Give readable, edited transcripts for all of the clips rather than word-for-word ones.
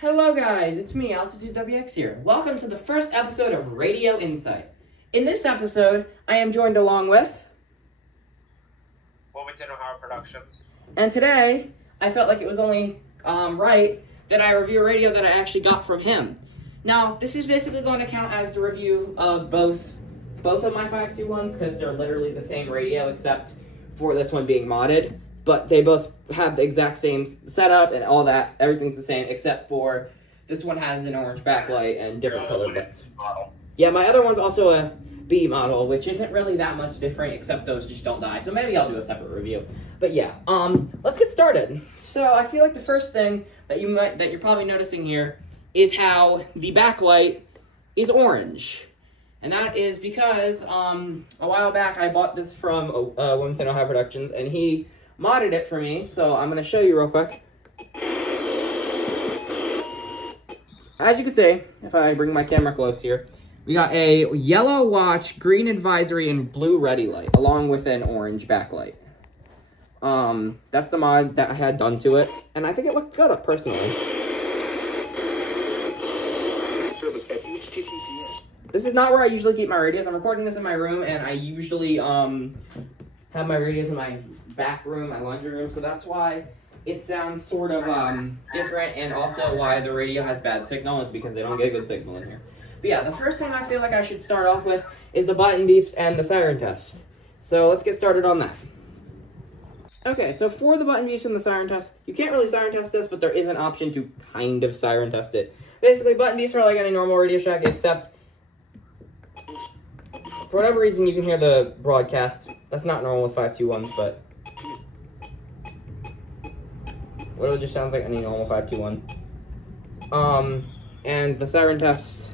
Hello guys, it's me, AltitudeWX here. Welcome to the first episode of Radio Insight. In this episode, I am joined along with... Wilmington, Ohio Productions. And today, I felt like it was only right that I review a radio that I actually got from him. Now, this is basically going to count as a review of both of my 521s, because they're literally the same radio, except for this one being modded. But they both have the exact same setup and all that. Everything's the same, except for this one has an orange backlight and different colored lights. Yeah, my other one's also a B model, which isn't really that much different, except those just don't die. So maybe I'll do a separate review. But yeah, let's get started. So I feel like the first thing that you're probably noticing here is how the backlight is orange. And that is because a while back I bought this from Wilmington, Ohio Productions, and he modded it for me, so I'm going to show you real quick. As you can see, if I bring my camera close here, we got a yellow watch, green advisory, and blue ready light, along with an orange backlight. That's the mod that I had done to it, and I think it looked good, personally. This is not where I usually keep my radios. I'm recording this in my room, and I usually have my radios in my back room, my laundry room, so that's why it sounds sort of different, and also why the radio has bad signal is because they don't get good signal in here. But yeah, the first thing I feel like I should start off with is the button beeps and the siren test. So let's get started on that. Okay, so for the button beeps and the siren test, you can't really siren test this, but there is an option to kind of siren test it. Basically, button beeps are like any normal RadioShack, except for whatever reason you can hear the broadcast. That's not normal with 521s, but well, it just sounds like any normal 521. And the siren test.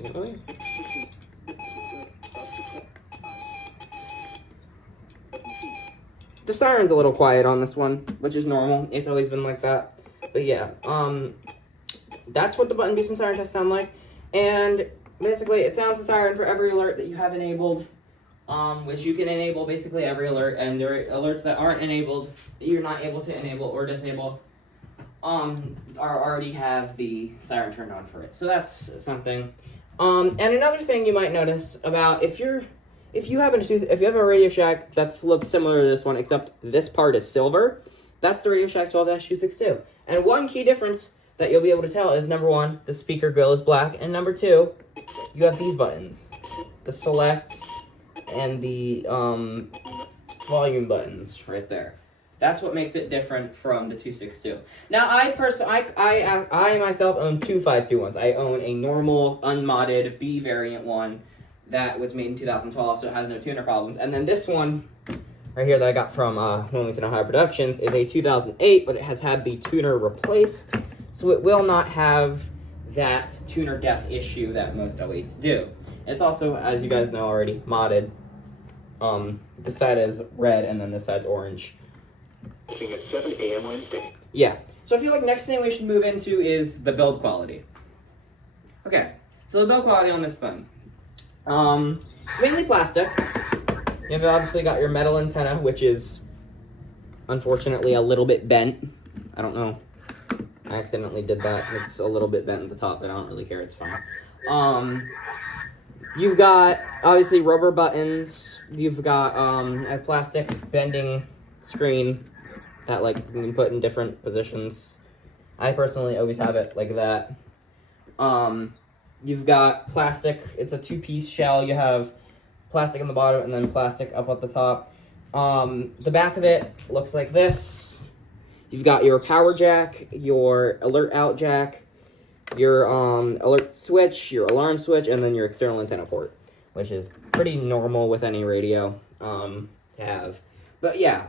Is it really? The siren's a little quiet on this one, which is normal. It's always been like that. But yeah, that's what the button beeps and siren test sound like. And basically, it sounds the siren for every alert that you have enabled. Which you can enable basically every alert, and there are alerts that aren't enabled, that you're not able to enable or disable, already have the siren turned on for it. So that's something. And another thing you might notice about if you have a RadioShack that looks similar to this one, except this part is silver, that's the RadioShack 12-262. And one key difference that you'll be able to tell is, number one, the speaker grill is black, and number two, you have these buttons, the select and the volume buttons right there. That's what makes it different from the 262. Now, I myself own two 521s. I own a normal, unmodded B variant one that was made in 2012, so it has no tuner problems. And then this one right here that I got from Wilmington, Ohio Productions is a 2008, but it has had the tuner replaced, so it will not have that tuner def issue that most 08s do. It's also, as you guys know already, modded. This side is red, and then this side's orange. At 7 a.m. Wednesday. Yeah. So I feel like next thing we should move into is the build quality. Okay. So the build quality on this thing. It's mainly plastic. You've obviously got your metal antenna, which is unfortunately a little bit bent. I don't know. I accidentally did that. It's a little bit bent at the top, but I don't really care. It's fine. You've got, obviously, rubber buttons. You've got a plastic bending screen that, like, you can put in different positions. I personally always have it like that. You've got plastic. It's a two-piece shell. You have plastic on the bottom and then plastic up at the top. The back of it looks like this. You've got your power jack, your alert out jack, your alert switch, your alarm switch, and then your external antenna port, which is pretty normal with any radio to have. But yeah,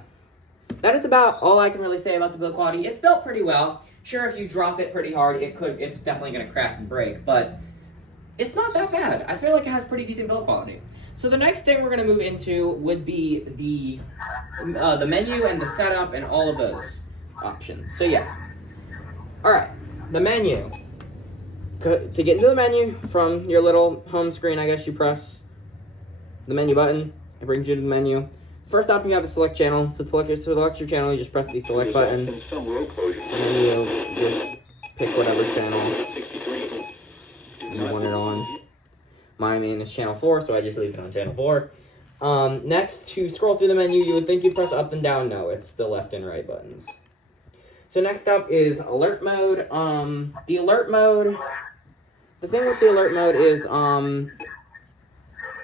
that is about all I can really say about the build quality. It's built pretty well. Sure, if you drop it pretty hard, it's definitely going to crack and break, but it's not that bad. I feel like it has pretty decent build quality. So the next thing we're going to move into would be the menu and the setup and all of those options. So yeah. All right, the menu. To get into the menu from your little home screen, I guess you press the menu button. It brings you to the menu. first option you have a select channel. So to select your channel, you just press the select button, In some road closures. and then you just pick whatever channel 63. you want it on. My main is channel 4, so I just leave it on channel 4. Next, to scroll through the menu, you would think you press up and down. No, it's the left and right buttons. So next up is alert mode. The alert mode, the thing with the alert mode is,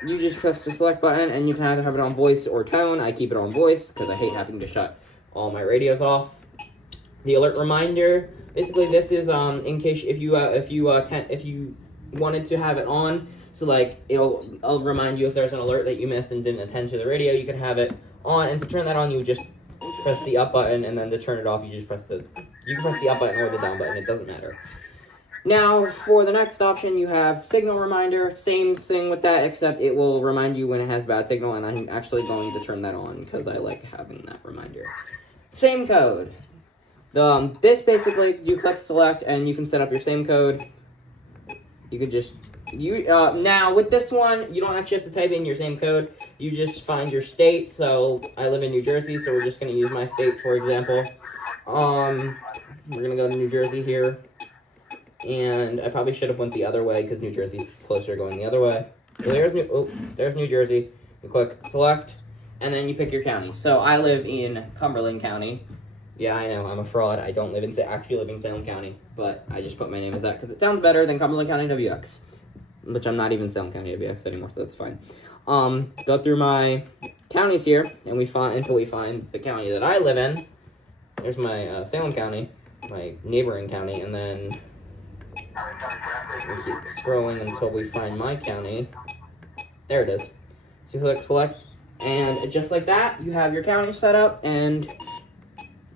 you just press the select button, and you can either have it on voice or tone. I keep it on voice, because I hate having to shut all my radios off. The alert reminder, basically this is, in case, if you wanted to have it on, so like, I'll remind you if there's an alert that you missed and didn't attend to the radio, you can have it on, and to turn that on, you just press the up button, and then to turn it off, you can press the up button or the down button, it doesn't matter. Now, for the next option, you have signal reminder, same thing with that, except it will remind you when it has bad signal, and I'm actually going to turn that on, because I like having that reminder. Same code. This basically, you click select, and you can set up your same code. You could just, now with this one, you don't actually have to type in your same code, you just find your state. So I live in New Jersey, so we're just going to use my state, for example. We're going to go to New Jersey here, and I probably should have went the other way, because New Jersey's closer going the other way. So there's New Jersey, you click select, and then you pick your county. So I live in Cumberland County. Yeah, I know, I'm a fraud. I don't actually live in Salem County, but I just put my name as that because it sounds better than Cumberland County WX, which I'm not even Salem County WX anymore, so that's fine. Go through my counties here, and until we find the county that I live in. There's my Salem County, my neighboring county, and then we keep scrolling until we find my county. There it is. So you click select, and just like that, you have your county set up, and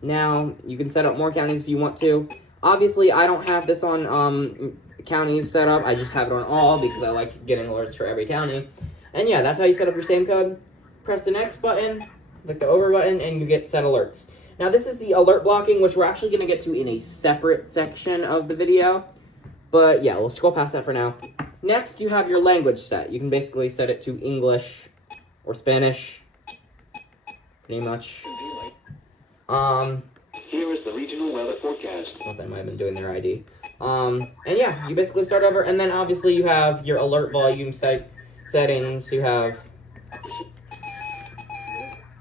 now, you can set up more counties if you want to. Obviously, I don't have this on counties set up. I just have it on all because I like getting alerts for every county. And yeah, that's how you set up your same code. Press the next button, click the over button, and you get set alerts. Now, this is the alert blocking, which we're actually going to get to in a separate section of the video. But yeah, we'll scroll past that for now. Next, you have your language set. You can basically set it to English or Spanish, pretty much. Here is the regional weather forecast. I thought they might have been doing their ID. And yeah, you basically start over, and then obviously you have your alert volume settings. You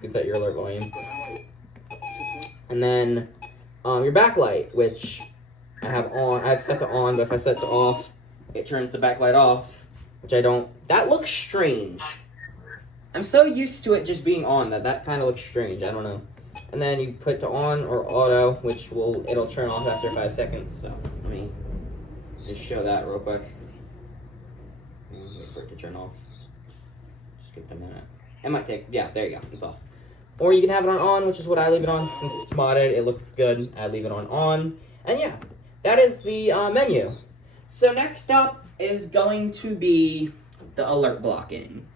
can set your alert volume. And then your backlight, which I have on. I've set to on, but if I set to off, it turns the backlight off, which I don't. That looks strange. I'm so used to it just being on that kind of looks strange. I don't know. And then you put to on or auto, which it'll turn off after 5 seconds. So let me just show that real quick. Wait for it to turn off. Just give it a minute. It might take, yeah, there you go, it's off. Or you can have it on, which is what I leave it on. Since it's modded, it looks good. I leave it on. And yeah, that is the menu. So next up is going to be the alert blocking.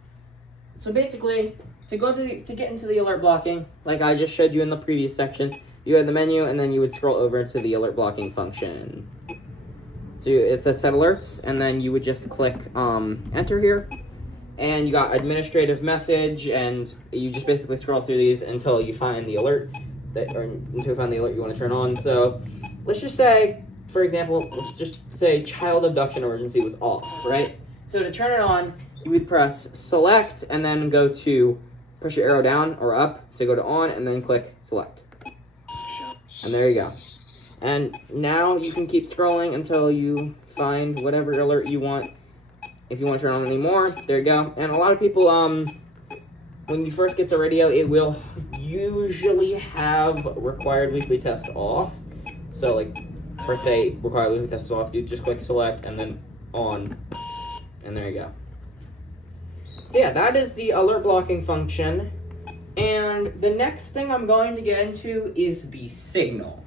So basically, to get into the alert blocking, like I just showed you in the previous section, you had the menu, and then you would scroll over to the alert blocking function. So it says set alerts, and then you would just click enter here, and you got administrative message, and you just basically scroll through these until you find the alert until you find the alert you want to turn on. So let's just say, for example, let's just say child abduction emergency was off, right? So to turn it on, you would press select, and then go to push your arrow down or up to go to on, and then click select. And there you go. And now you can keep scrolling until you find whatever alert you want. If you want to turn on any more, there you go. And a lot of people, when you first get the radio, it will usually have required weekly test off. So like, per se, required weekly test off, you just click select and then on, and there you go. So yeah, that is the alert blocking function. And the next thing I'm going to get into is the signal.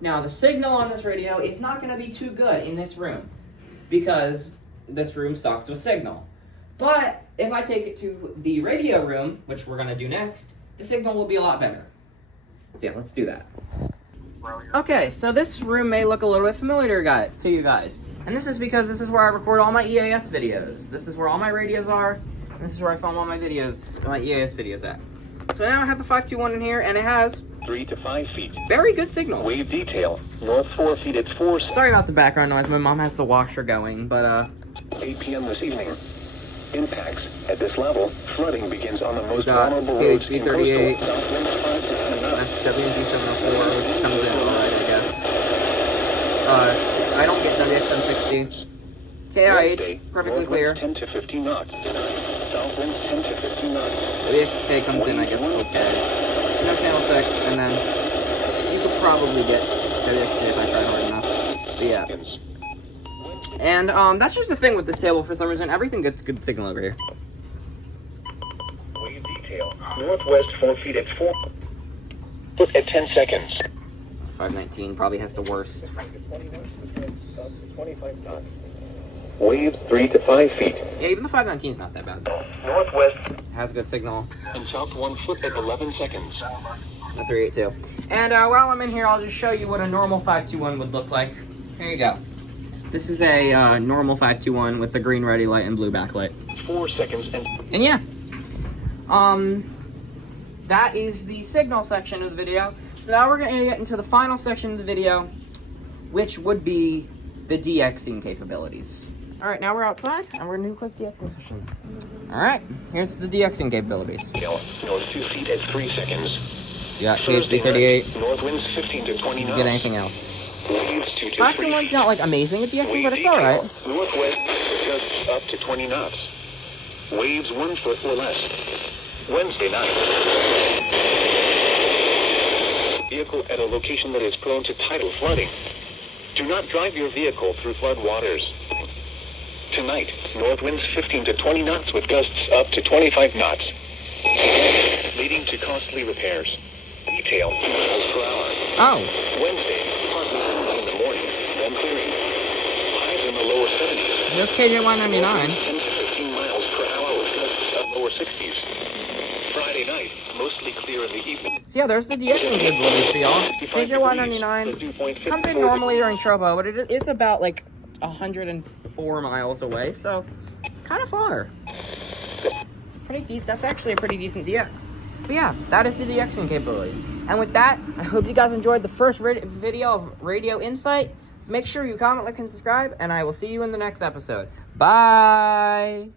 Now, the signal on this radio is not going to be too good in this room because this room sucks with signal. But if I take it to the radio room, which we're going to do next, the signal will be a lot better. So yeah, let's do that. Okay, so this room may look a little bit familiar to you guys. And this is because this is where I record all my EAS videos. This is where all my radios are. This is where I film all my videos, my EAS videos at. So now I have the 521 in here, and it has 3 to 5 feet. very good signal. Wave detail. North 4 feet at 4. Sorry about the background noise. My mom has the washer going, but 8 p.m. this evening. Impacts. At this level, flooding begins on the most got vulnerable roads KHB in 38. coastal Southwinds 5 to 10 knots. That's WNG 704, which comes in alright, I guess. I don't get WXM 60. KIH, perfectly Northwinds clear. 10 to 15 knots. Southwinds 10 to 15 knots. WXK comes in, I guess, okay. No channel 6, and then you could probably get WXJ if I tried hard enough. But yeah. And that's just the thing with this table for some reason. Everything gets good signal over here. Wave detail. Northwest 4 feet at 4. At 10 seconds. 519 probably has the worst. Waves 3 to 5 feet. Yeah, even the 519 is not that bad. Northwest Has good signal. and south 1 foot at 11 seconds. The 382. And while I'm in here, I'll just show you what a normal 521 would look like. Here you go. This is a normal 521 with the green ready light and blue backlight. 4 seconds and And yeah, that is the signal section of the video. So now we're going to get into the final section of the video, which would be the DXing capabilities. All right, now we're outside, and we're going to do a quick DXing session. All right, here's the DXing capabilities. north 2 feet at 3 seconds. You got KHB 38. North winds 15 to 20 knots. Get anything else. Waves 2 to 3. 521's not like amazing at DXing, but it's Wave all right. detail. Northwest gusts up to 20 knots. Waves 1 foot or less. Wednesday night. Vehicle at a location that is prone to tidal flooding. Do not drive your vehicle through flood waters. Tonight, north winds 15 to 20 knots with gusts up to 25 knots. Leading to costly repairs. Detail, miles per hour. Oh, Wednesday, partly sunny in the morning, then clearing. Highs in the lower 70s. there's KJ199. 10 to 15 miles per hour with gusts up lower 60s. Friday night, mostly clear in the evening. So yeah, there's the DXing capabilities for y'all. KJ199 comes in normally during Tropo, but it is about like 104 miles away, so kind of far. It's pretty that's actually a pretty decent DX. But yeah, that is the DXing capabilities. And with that, I hope you guys enjoyed the first video of Radio Insight. Make sure you comment, like, and subscribe, and I will see you in the next episode. Bye!